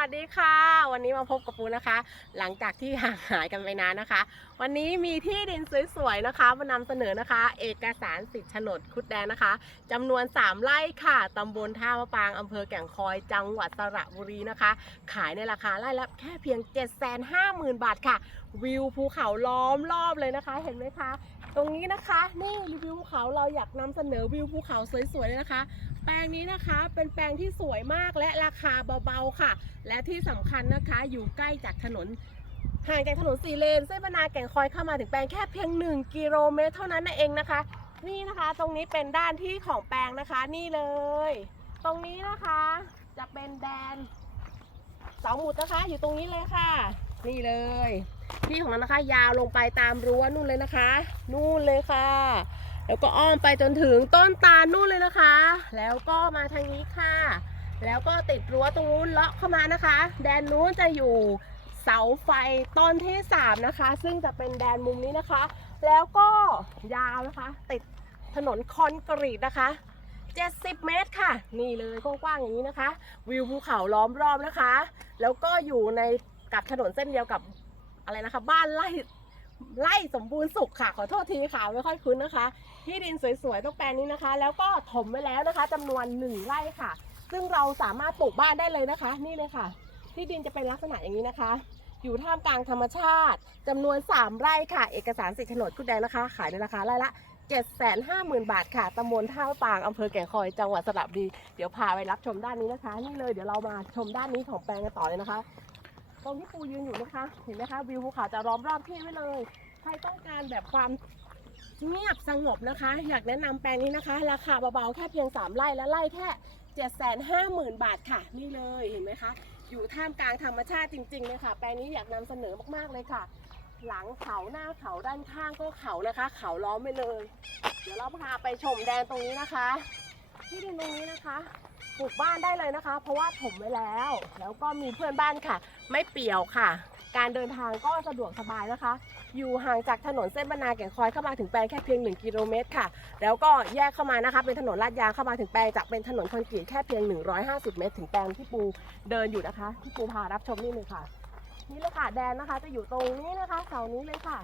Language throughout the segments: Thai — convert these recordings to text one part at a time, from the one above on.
วัสดีค่ะ วันนี้มาพบกับปูนะคะ หลังจากที่ห่างหายกันไปนานนะคะ วันนี้มีที่ดินสวยๆนะคะมานำเสนอนะคะ เอกสารสิทธิ์โฉนดคุดแดงนะคะจำนวน 3 ไร่ค่ะตำบลท่ามะปางอำเภอแก่งคอยจังหวัดสระบุรีนะคะ ขายในราคาไร่ละแค่เพียง 750,000 บาทค่ะ วิวภูเขาล้อมรอบเลยนะคะ เห็นไหมคะ ตรงนี้นะคะนี่รีวิวภูเขาเราอยากนำเสนอวิวภูเขาสวยๆเลยนะคะ แปลงนี้นะคะเป็นแปลงที่สวยมากและราคาเบาๆค่ะ และที่สำคัญนะคะอยู่ใกล้จากถนนห่างจากถนนสี่เลนเส้นบรรนาแก่งคอยเข้ามาถึงแปลงแค่เพียง 1 กิโลเมตร เท่านั้นนั่นเองนะคะ นี่นะคะตรงนี้เป็นด้านที่ของแปลงนะคะนี่เลย ตรงนี้นะคะจะเป็นแดนเสาหมุดนะคะอยู่ตรงนี้เลยค่ะ นี่เลย ที่ของเรานะคะ ยาวลงไปตามรั้วนู่นเลยนะคะ นู่นเลยค่ะ แล้วก็อ้อมไปจนถึงต้นตาลนู่นเลยนะคะ แล้วก็มาทางนี้ค่ะ แล้วก็ติดรั้วตรงนู้นเลาะเข้ามานะคะ แดนนู้นจะอยู่เสาไฟต้นที่ 3 นะคะ ซึ่งจะเป็นแดนมุมนี้นะคะ แล้วก็ยาวนะคะ ติดถนนคอนกรีตนะคะ 70 เมตรค่ะ นี่เลยกว้างๆอย่างนี้นะคะ วิวภูเขาล้อมรอบนะคะ แล้วก็อยู่ในกับถนนเส้นเดียวกับ อะไรนะคะ บ้านไร่ไร่สมบูรณ์สุขค่ะ ขอโทษทีค่ะไม่ค่อยคุ้นนะคะ ที่ดินสวยๆตรงแปลงนี้นะคะ แล้วก็ถมไว้แล้วนะคะจำนวนหนึ่งไร่ค่ะ ซึ่งเราสามารถปลูกบ้านได้เลยนะคะ นี่เลยค่ะ ที่ดินจะเป็นลักษณะอย่างนี้นะคะ อยู่ท่ามกลางธรรมชาติจำนวน 3 ไร่ค่ะ เอกสารสิทธิ์โฉนดคุดแดงนะคะ ขายในราคาไร่ละ750,000 บาทค่ะ ตำบลท่าปาง อำเภอแก่งคอย จังหวัดสระบุรี เดี๋ยวพาไปรับชมด้านนี้นะคะ นี่เลย เดี๋ยวเรามาชมด้านนี้ของแปลงกันต่อเลยนะคะ ตรงที่ปูยืนอยู่นะคะ เห็นไหมคะวิวภูเขาจะล้อมรอบที่ไว้เลย ใครต้องการแบบความเงียบสงบนะคะ อยากแนะนำแปลงนี้นะคะ ราคาเบาๆแค่เพียง 3 ไร่และไร่แค่ 750,000 บาทค่ะ นี่เลยเห็นไหมคะ อยู่ท่ามกลางธรรมชาติจริงๆเลยค่ะ แปลงนี้อยากนำเสนอมากๆเลยค่ะ หลังเขาหน้าเขาด้านข้างก็เขานะคะ เขาล้อมไปเลย เดี๋ยวเราพาไปชมแดนตรงนี้นะคะ ที่ดินตรงนี้นะคะ ปลูกบ้านได้เลยนะคะ เพราะว่าถมไว้แล้ว แล้วก็มีเพื่อนบ้านค่ะ ไม่เปี่ยวค่ะ การเดินทางก็สะดวกสบายนะคะ อยู่ห่างจากถนนเส้นบรรนาแก่งคอยเข้ามาถึงแปลงแค่เพียง 1 กิโลเมตรค่ะ แล้วก็แยกเข้ามานะคะ เป็นถนนลาดยางเข้ามาถึงแปลงจากเป็นถนนคอนกรีตแค่เพียง 150 เมตร ถึงแปลงที่ปูเดินอยู่นะคะ ที่ปูพารับชมนี่เลยค่ะ นี่เลยค่ะแดนนะคะ จะอยู่ตรงนี้นะคะเสานี้เลยค่ะ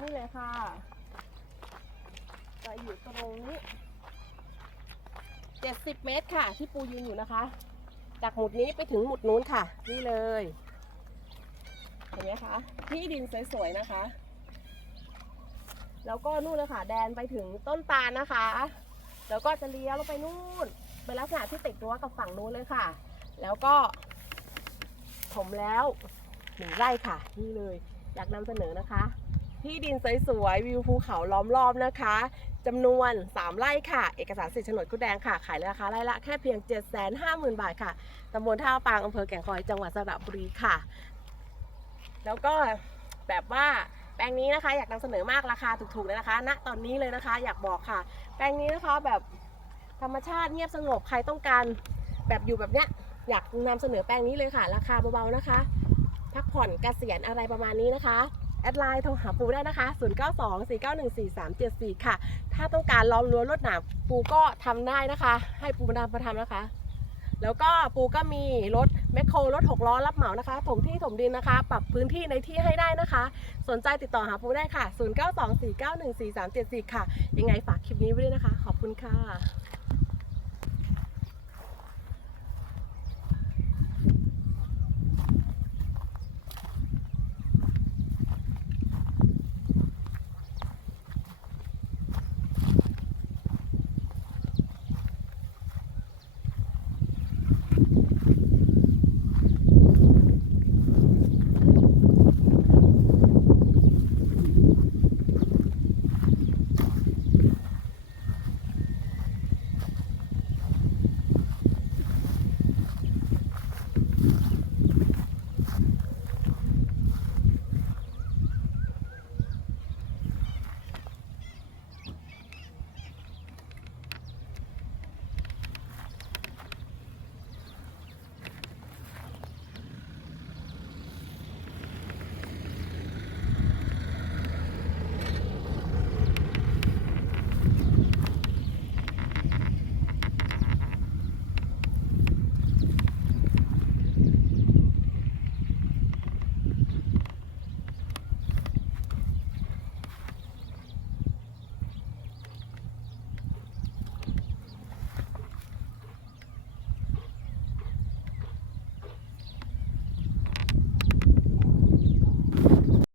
นี่เลยค่ะจะอยู่ตรงนี้ 70 เมตรค่ะ ที่ปูยืนอยู่นะคะ จากหมุดนี้ไปถึงหมุดนู้นค่ะ นี่เลย เห็นไหมคะ ที่ดินสวยๆนะคะ แล้วก็นู่นเลยค่ะ แดนไปถึงต้นตาลนะคะ แล้วก็จะเลี้ยวลงไปนู่นเป็นลักษณะที่ติดรั้วกับฝั่งนู้นเลยค่ะ แล้วก็ถมแล้วหนึ่งไร่ค่ะ นี่เลย อยากนำเสนอนะคะ ที่ดินสวยๆวิวภูเขาล้อมรอบนะคะจำนวน 3 ไร่ค่ะ เอกสารสิทธิ์โฉนดคุดแดงค่ะ ขายในราคาไร่ละแค่เพียง 750,000 บาทค่ะตำบลท่าปางอำเภอแก่งคอยจังหวัดสระบุรีค่ะ แล้วก็แบบว่าแปลงนี้นะคะ อยากนำเสนอมากราคาถูกๆเลยนะคะ ณตอนนี้เลยนะคะ อยากบอกค่ะ แปลงนี้นะคะแบบธรรมชาติเงียบสงบใครต้องการ แบบอยู่แบบเนี้ยอยากนำเสนอแปลงนี้เลยค่ะ ราคาเบาๆนะคะ พักผ่อนเกษียณอะไรประมาณนี้นะคะ แอดไลน์โทรหาปูได้นะคะ 0924914374 ค่ะ ถ้าต้องการล้อมรั้วรวดหนามปูก็ทำได้นะคะ ให้ปูมาดามมาทำนะคะ แล้วก็ปูก็มีรถแมคโครรถหกล้อรับเหมานะคะถมที่ถมดินนะคะ ปรับพื้นที่ในที่ให้ได้นะคะ สนใจติดต่อหาปูได้ค่ะ 0924914374 ค่ะ ยังไงฝากคลิปนี้ไว้ด้วยนะคะ ขอบคุณค่ะ